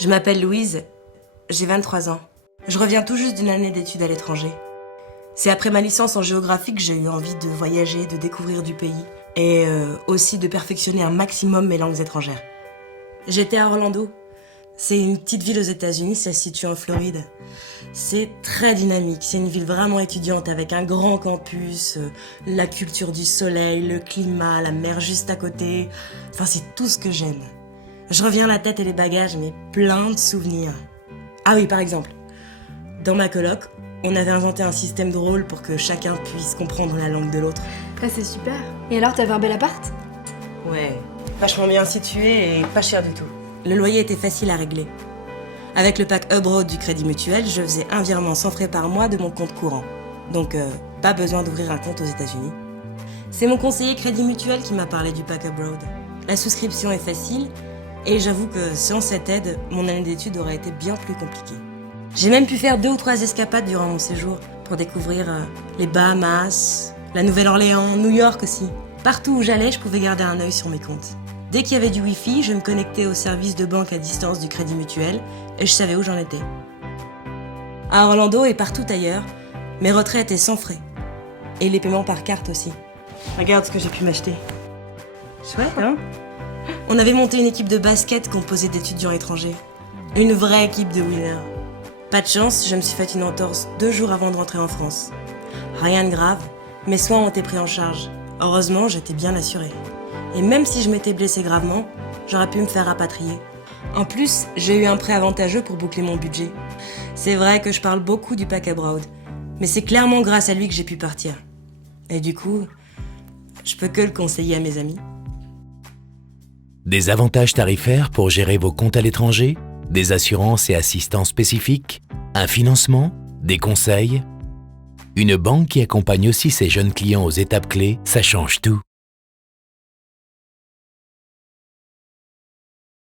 Je m'appelle Louise, j'ai 23 ans. Je reviens tout juste d'une année d'études à l'étranger. C'est après ma licence en géographie que j'ai eu envie de voyager, de découvrir du pays et aussi de perfectionner un maximum mes langues étrangères. J'étais à Orlando. C'est une petite ville aux États-Unis, ça se situe en Floride. C'est très dynamique, c'est une ville vraiment étudiante avec un grand campus, la culture du soleil, le climat, la mer juste à côté. Enfin, c'est tout ce que j'aime. Je reviens la tête et les bagages, mais plein de souvenirs. Ah oui, par exemple, dans ma coloc, on avait inventé un système drôle pour que chacun puisse comprendre la langue de l'autre. Ah, c'est super. Et alors, t'avais un bel appart? Ouais, vachement bien situé et pas cher du tout. Le loyer était facile à régler. Avec le pack Abroad du Crédit Mutuel, je faisais un virement sans frais par mois de mon compte courant. Donc, pas besoin d'ouvrir un compte aux États-Unis. C'est mon conseiller Crédit Mutuel qui m'a parlé du pack Abroad. La souscription est facile et j'avoue que sans cette aide, mon année d'études aurait été bien plus compliquée. J'ai même pu faire 2 ou 3 escapades durant mon séjour pour découvrir les Bahamas, la Nouvelle-Orléans, New York aussi. Partout où j'allais, je pouvais garder un œil sur mes comptes. Dès qu'il y avait du Wi-Fi, je me connectais au service de banque à distance du Crédit Mutuel et je savais où j'en étais. À Orlando et partout ailleurs, mes retraits étaient sans frais. Et les paiements par carte aussi. Regarde ce que j'ai pu m'acheter. Chouette, hein? On avait monté une équipe de basket composée d'étudiants étrangers. Une vraie équipe de winners. Pas de chance, je me suis fait une entorse 2 jours avant de rentrer en France. Rien de grave, mes soins ont été pris en charge. Heureusement, j'étais bien assurée. Et même si je m'étais blessée gravement, j'aurais pu me faire rapatrier. En plus, j'ai eu un prêt avantageux pour boucler mon budget. C'est vrai que je parle beaucoup du pack Abroad, mais c'est clairement grâce à lui que j'ai pu partir. Et du coup, je peux que le conseiller à mes amis. Des avantages tarifaires pour gérer vos comptes à l'étranger, des assurances et assistants spécifiques, un financement, des conseils. Une banque qui accompagne aussi ses jeunes clients aux étapes clés, ça change tout.